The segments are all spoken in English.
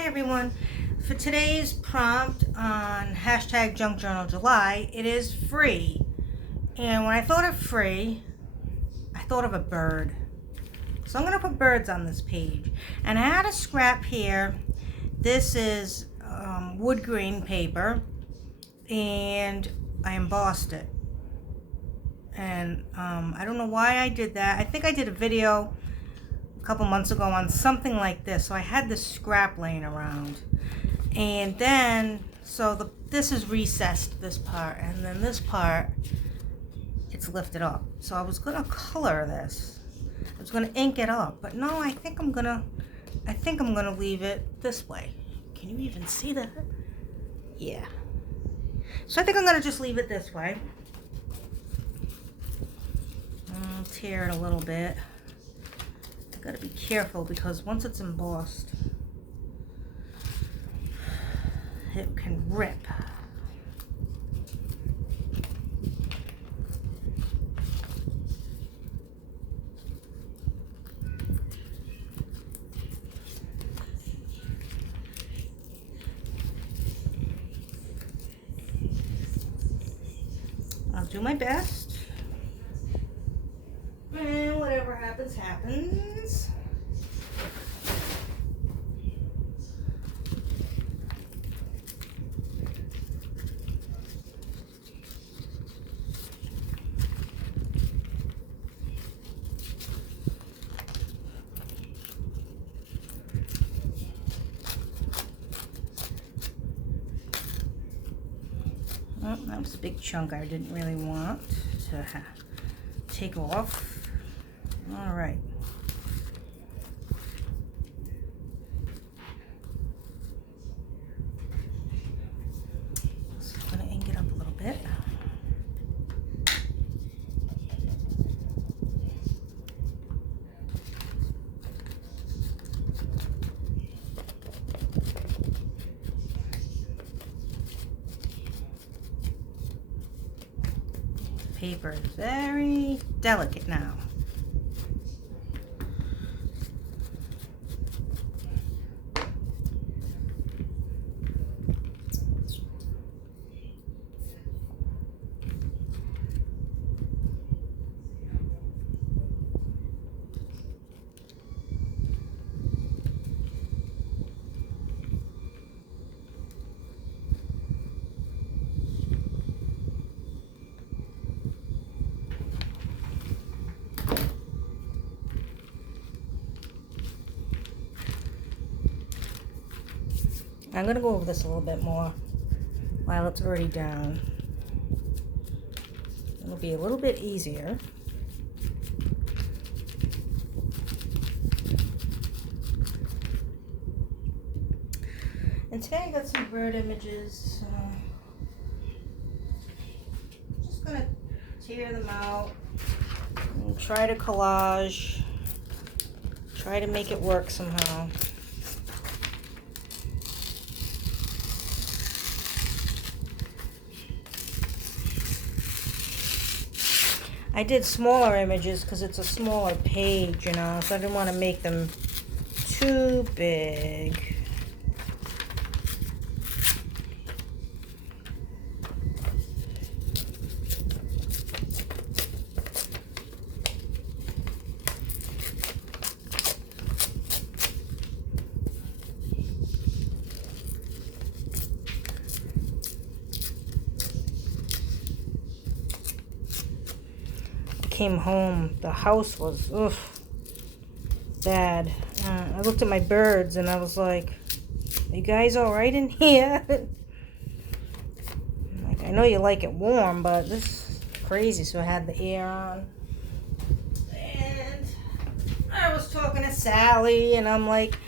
Hi everyone. For today's prompt on hashtag junkjournaljuly, it is free. And when I thought of free, I thought of a bird. So I'm going to put birds on this page. And I had a scrap here. This is wood grain paper. And I embossed it. And I don't know why I did that. I think I did a video a couple months ago on something like this. So I had this scrap laying around. And then, this is recessed, this part, and then this part, it's lifted up. So I was gonna color this. I was gonna ink it up, but no, I think I'm gonna leave it this way. Can you even see that? Yeah. So I think I'm gonna just leave it this way. I'll tear it a little bit. I gotta be careful because once it's embossed, it can rip. I'll do my best. And whatever happens, happens. Oh, that was a big chunk I didn't really want to take off. All right. So I'm going to ink it up a little bit. Paper is very delicate now. I'm going to go over this a little bit more while it's already down. It'll be a little bit easier. And today I got some bird images. Just going to tear them out and try to collage. Try to make it work somehow. I did smaller images because it's a smaller page, you know, so I didn't want to make them too big. Came home, the house was bad. I looked at my birds and I was like, are you guys all right in here? Like, I know you like it warm, but this is crazy. So I had the air on. And I was talking to Sally and I'm like,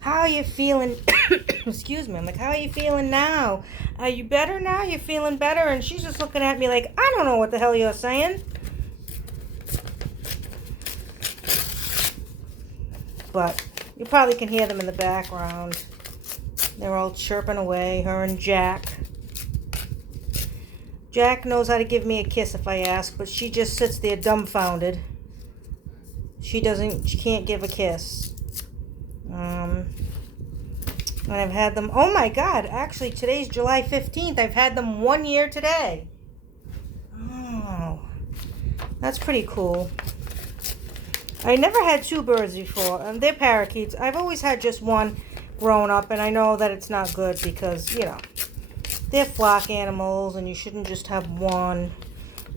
how are you feeling? Excuse me. I'm like, how are you feeling now? Are you better now? You feeling better? And she's just looking at me like, I don't know what the hell you're saying. But you probably can hear them in the background. They're all chirping away, her and Jack. Jack knows how to give me a kiss if I ask, but she just sits there dumbfounded. She can't give a kiss. And I've had them, oh my God, actually today's July 15th. I've had them 1 year today. Oh, that's pretty cool. I never had two birds before, and they're parakeets. I've always had just one growing up, and I know that it's not good because, you know, they're flock animals and you shouldn't just have one.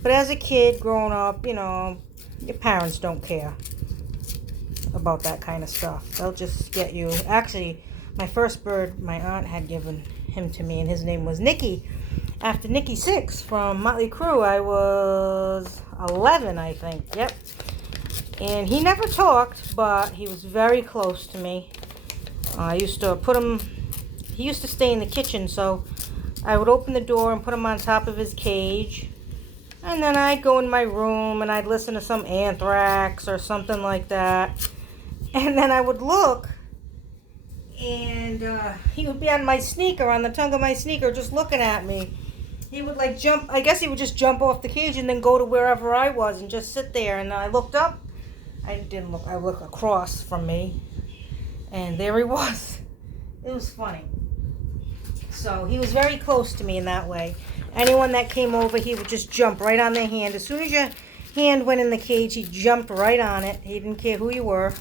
But as a kid growing up, you know, your parents don't care about that kind of stuff. They'll just get you. Actually, my first bird, my aunt had given him to me, and his name was Nicky. After Nicky Six from Motley Crue, I was 11, I think. Yep. And he never talked, but he was very close to me. I used to put him, he used to stay in the kitchen, so I would open the door and put him on top of his cage. And then I'd go in my room and I'd listen to some Anthrax or something like that. And then I would look, and he would be on my sneaker, on the tongue of my sneaker, just looking at me. He would like jump, I guess he would just jump off the cage and then go to wherever I was and just sit there. And I looked up. I didn't look, I looked across from me, and there he was. It was funny. So he was very close to me in that way. Anyone that came over, he would just jump right on their hand. As soon as your hand went in the cage, he jumped right on it. He didn't care who you were.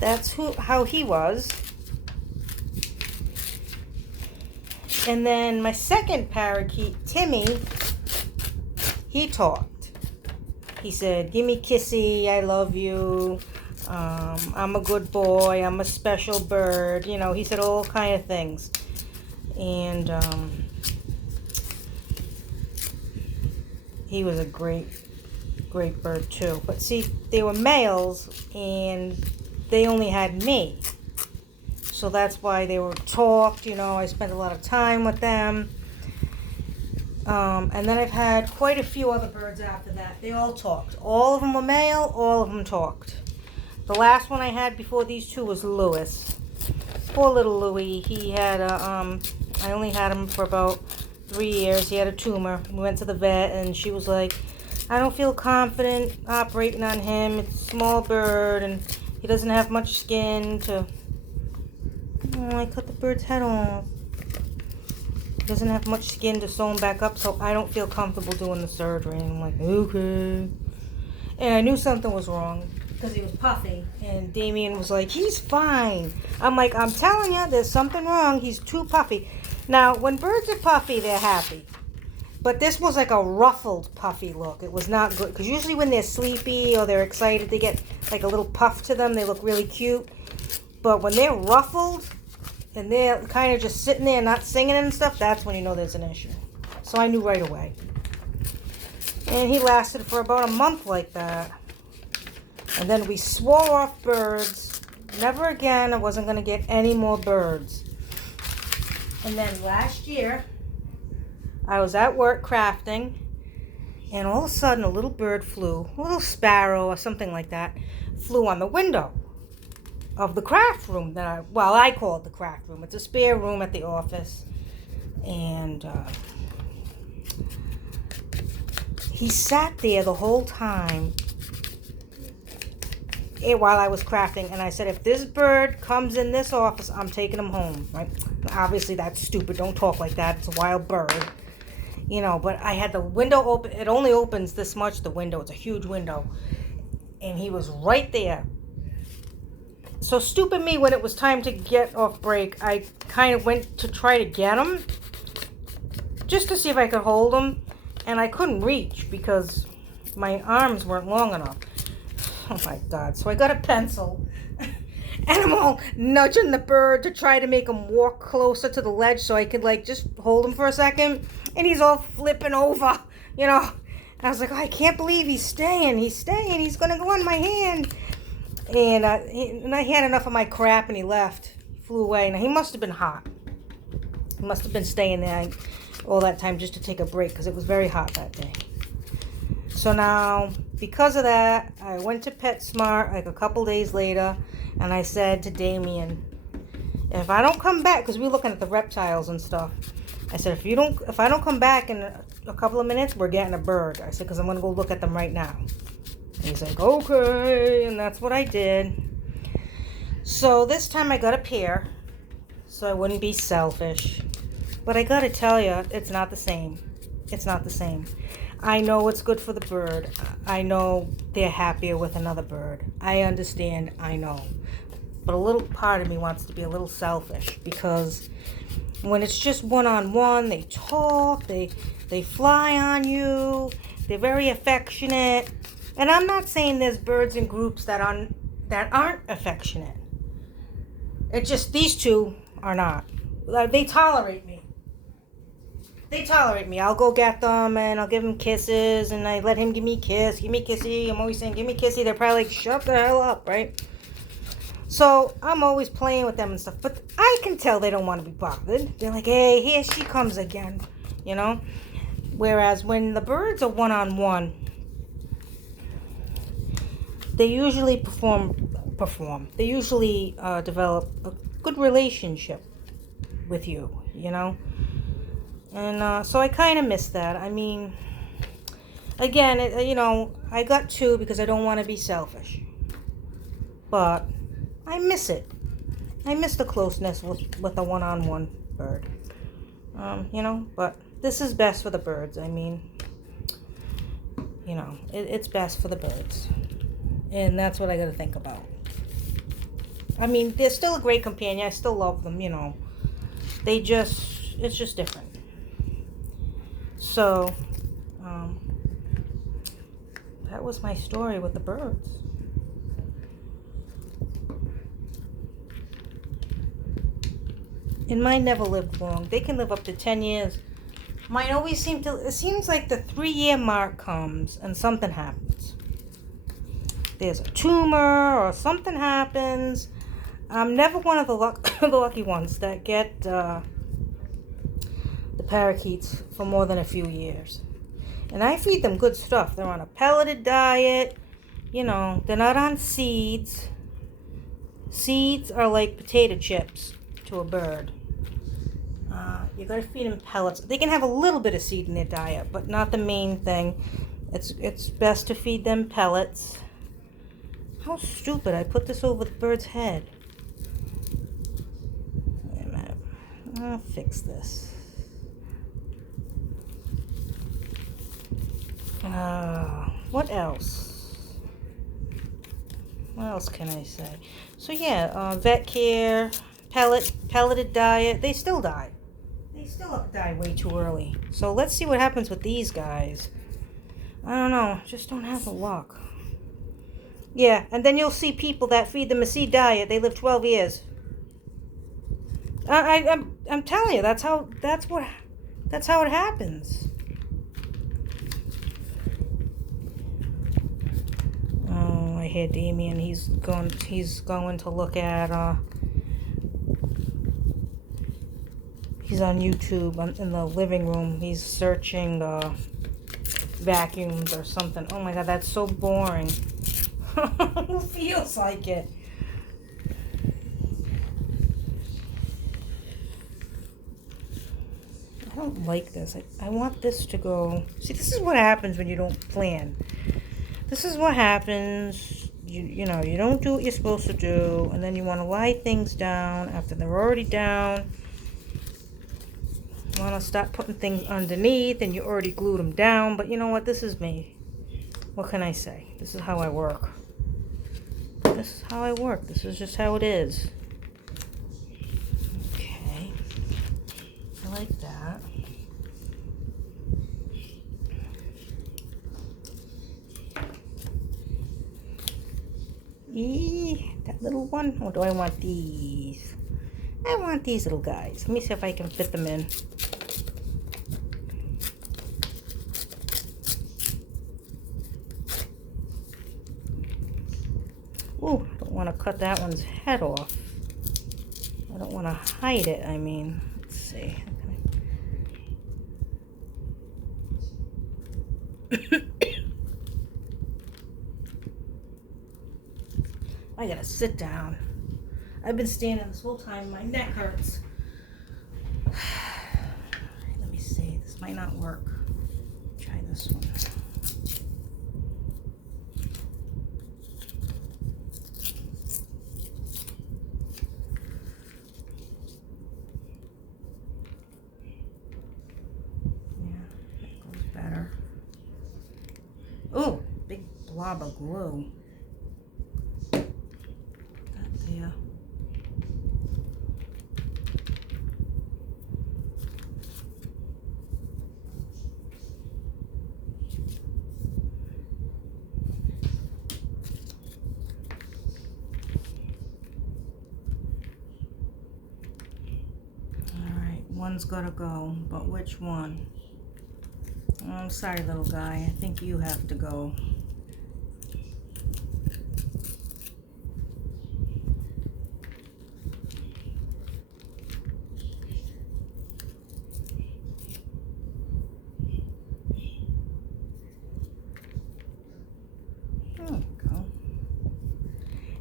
That's how he was. And then my second parakeet, Timmy, he talked. He said, "Give me kissy, I love you, I'm a good boy, I'm a special bird." You know, he said all kind of things. And he was a great bird too. But see, they were males and they only had me. So that's why they were talked, you know, I spent a lot of time with them. And then I've had quite a few other birds after that. They all talked. All of them were male, all of them talked. The last one I had before these two was Lewis. Poor little Louie. He had a, I only had him for about 3 years. He had a tumor. We went to the vet and she was like, "I don't feel confident operating on him. It's a small bird and he doesn't have much skin to..." Oh, I cut the bird's head off. Doesn't have much skin to sew him back up, so I don't feel comfortable doing the surgery. And I'm like, okay. And I knew something was wrong because he was puffy. And Damien was like, "He's fine." I'm like, "I'm telling you, there's something wrong. He's too puffy." Now, when birds are puffy, they're happy. But this was like a ruffled puffy look. It was not good. Because usually when they're sleepy or they're excited, they get like a little puff to them. They look really cute. But when they're ruffled and they're kind of just sitting there not singing and stuff, that's when you know there's an issue. So I knew right away. And he lasted for about a month like that. And then we swore off birds. Never again. I wasn't going to get any more birds. And then last year, I was at work crafting, and all of a sudden a little bird flew, a little sparrow or something like that, flew on the window of the craft room that I call it the craft room. It's a spare room at the office. And he sat there the whole time while I was crafting, and I said, "If this bird comes in this office, I'm taking him home." Right? Obviously that's stupid. Don't talk like that. It's a wild bird. You know, but I had the window open. It only opens this much, the window. It's a huge window. And he was right there. So stupid me, when it was time to get off break, I kind of went to try to get him. Just to see if I could hold him. And I couldn't reach because my arms weren't long enough. Oh my God. So I got a pencil. And I'm all nudging the bird to try to make him walk closer to the ledge so I could like just hold him for a second. And he's all flipping over, you know. I was like, "Oh, I can't believe he's staying. He's staying. He's going to go on my hand." And I had enough of my crap and he left. He flew away. Now, he must have been hot. He must have been staying there all that time just to take a break because it was very hot that day. So now, because of that, I went to PetSmart like a couple days later. And I said to Damien, "If I don't come back," because we were looking at the reptiles and stuff. I said, if I don't come back in a couple of minutes, we're getting a bird. I said, because I'm going to go look at them right now. And he's like, "Okay." And that's what I did. So this time I got a pair, so I wouldn't be selfish. But I gotta tell you, it's not the same. It's not the same. I know it's good for the bird. I know they're happier with another bird. I understand, I know. But a little part of me wants to be a little selfish, because when it's just one-on-one, they talk, they fly on you, they're very affectionate. And I'm not saying there's birds in groups that aren't affectionate. It's just these two are not. Like, they tolerate me. They tolerate me. I'll go get them and I'll give them kisses, and I let him give me a kiss. Give me a kissy. I'm always saying, give me a kissy. They're probably like, shut the hell up, right? So I'm always playing with them and stuff. But I can tell they don't want to be bothered. They're like, hey, here she comes again, you know? Whereas when the birds are one-on-one, they usually They usually develop a good relationship with you, you know? And so I kind of miss that. I mean, again, I got two because I don't want to be selfish. But I miss it. I miss the closeness with a one-on-one bird. But this is best for the birds. I mean, it's best for the birds. And that's what I got to think about. I mean, they're still a great companion. I still love them, it's just different. So, that was my story with the birds. And mine never lived long. They can live up to 10 years. Mine always it seems like the 3-year mark comes and something happens. There's a tumor or something happens. I'm never one of the lucky ones that get the parakeets for more than a few years. And I feed them good stuff. They're on a pelleted diet. They're not on seeds. Seeds are like potato chips to a bird. You gotta feed them pellets. They can have a little bit of seed in their diet, but not the main thing. It's best to feed them pellets. How stupid! I put this over the bird's head. Wait a minute. I'll fix this. What else? What else can I say? So yeah, vet care, pelleted diet. They still die. They still die way too early. So let's see what happens with these guys. I don't know. Just don't have the luck. Yeah, and then you'll see people that feed them a seed diet. They live 12 years. I'm telling you, that's how it happens. Oh, I hear Damien. He's going to look at. He's on YouTube in the living room. He's searching vacuums or something. Oh my God, that's so boring. Who feels like it? I don't like this. I want this to go. See, this is what happens when you don't plan. This is what happens. You don't do what you're supposed to do, and then you want to lie things down after they're already down. You want to start putting things underneath, and you already glued them down. But you know what? This is me. What can I say? This is how I work. This is how I work. This is just how it is. Okay. I like that. That little one? Or do I want these? I want these little guys. Let me see if I can fit them in. Ooh, I don't want to cut that one's head off. I don't want to hide it, I mean. Let's see. I gotta sit down. I've been standing this whole time. My neck hurts. Let me see. This might not work. Try this one. blob of glue. That there. One's gotta go, but which one? Oh, I'm sorry, little guy. I think you have to go. There we go.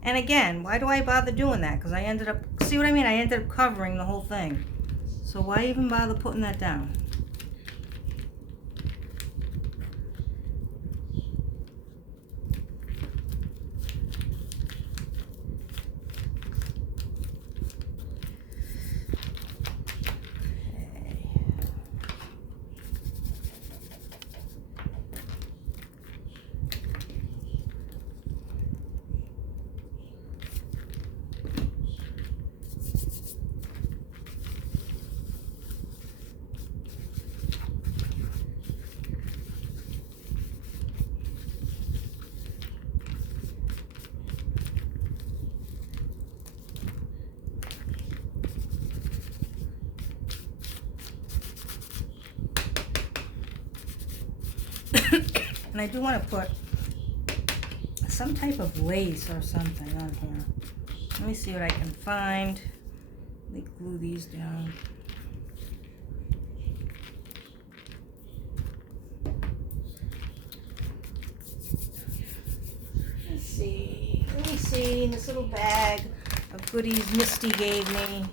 And again, why do I bother doing that? Because I ended up, see what I mean? I ended up covering the whole thing. So why even bother putting that down? And I do want to put some type of lace or something on here. Let me see what I can find. Let me glue these down. Let me see, in this little bag of goodies Misty gave me.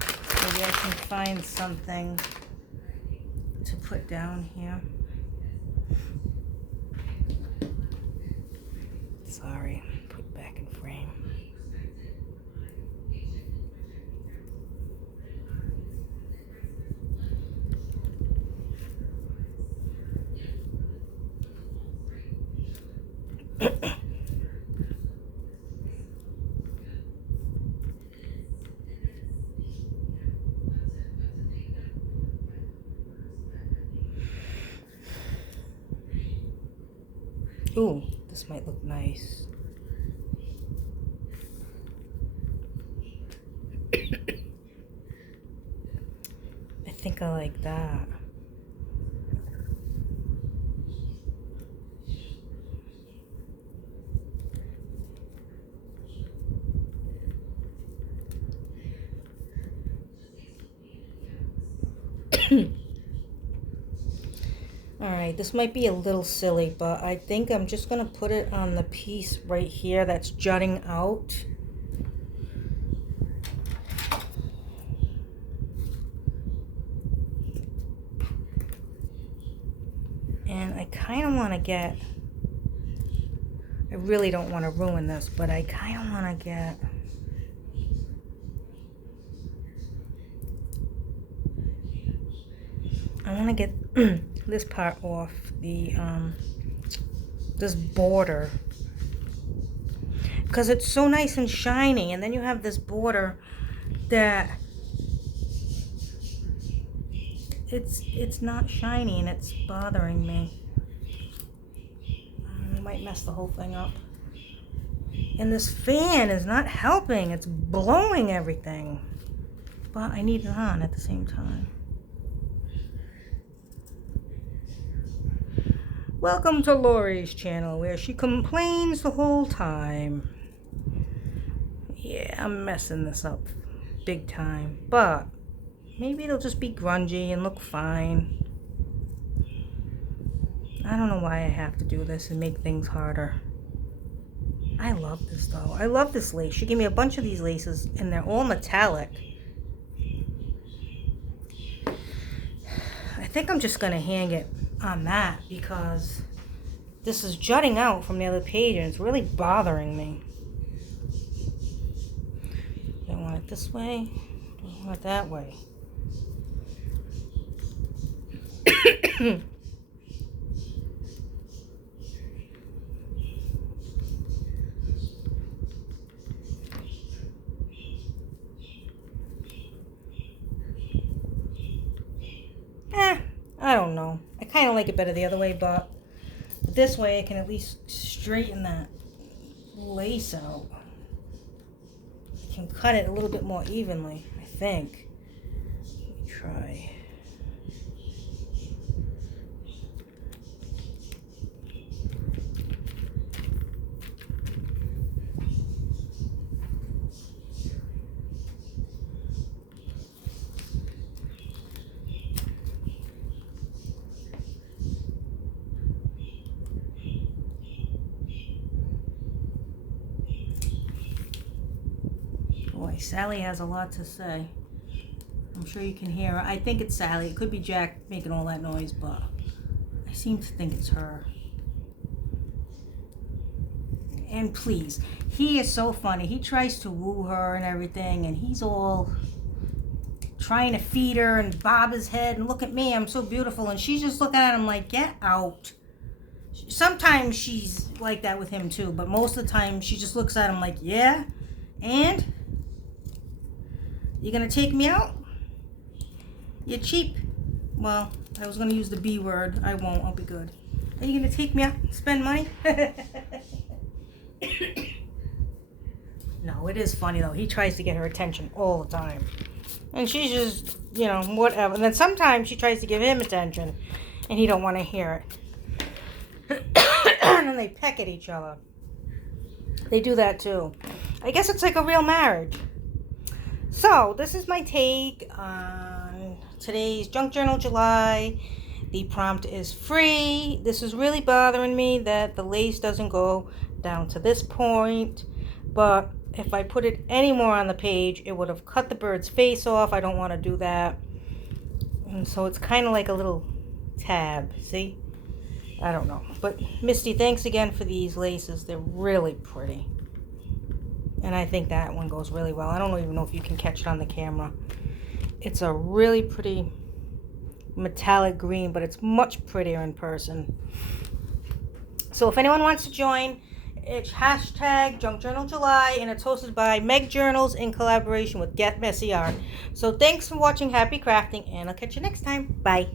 Maybe I can find something to put down here. Sorry, put back in frame. Ooh, this might look nice. I think I like that. Alright, this might be a little silly, but I think I'm just going to put it on the piece right here that's jutting out. And I kind of want to get, I really don't want to ruin this, but I kind of want to get, I want to get this part off the this border, because it's so nice and shiny, and then you have this border that it's not shiny and it's bothering me. I might mess the whole thing up. And this fan is not helping, it's blowing everything, but I need it on at the same time. Welcome to Lori's channel, where she complains the whole time. Yeah, I'm messing this up big time, but maybe it'll just be grungy and look fine. I don't know why I have to do this and make things harder. I love this though. I love this lace. She gave me a bunch of these laces and they're all metallic. I think I'm just going to hang it on that because this is jutting out from the other page and it's really bothering me. Do I want it this way? Do I want it that way? like it better the other way, but this way I can at least straighten that lace out. I can cut it a little bit more evenly, I think. Let me try. Boy, Sally has a lot to say. I'm sure you can hear her. I think it's Sally. It could be Jack making all that noise, but I seem to think it's her. And please, he is so funny. He tries to woo her and everything, and he's all trying to feed her and bob his head and look at me, I'm so beautiful. And she's just looking at him like, get out. Sometimes she's like that with him too, but most of the time she just looks at him like, yeah, and you gonna take me out? You're cheap. Well, I was gonna use the B word. I won't. I'll be good. Are you gonna take me out? Spend money? No, it is funny though. He tries to get her attention all the time, and she's just, you know, whatever. And then sometimes she tries to give him attention, and he don't want to hear it. And then they peck at each other. They do that too. I guess it's like a real marriage. So, this is my take on today's Junk Journal July. The prompt is free. This is really bothering me that the lace doesn't go down to this point. But if I put it any more on the page, it would have cut the bird's face off. I don't want to do that. And so it's kind of like a little tab. See? I don't know. But Misty, thanks again for these laces. They're really pretty. And I think that one goes really well. I don't even know if you can catch it on the camera. It's a really pretty metallic green, but it's much prettier in person. So if anyone wants to join, it's hashtag Junk Journal July, and it's hosted by Meg Journals in collaboration with Get Messy Art. So thanks for watching. Happy crafting, and I'll catch you next time. Bye.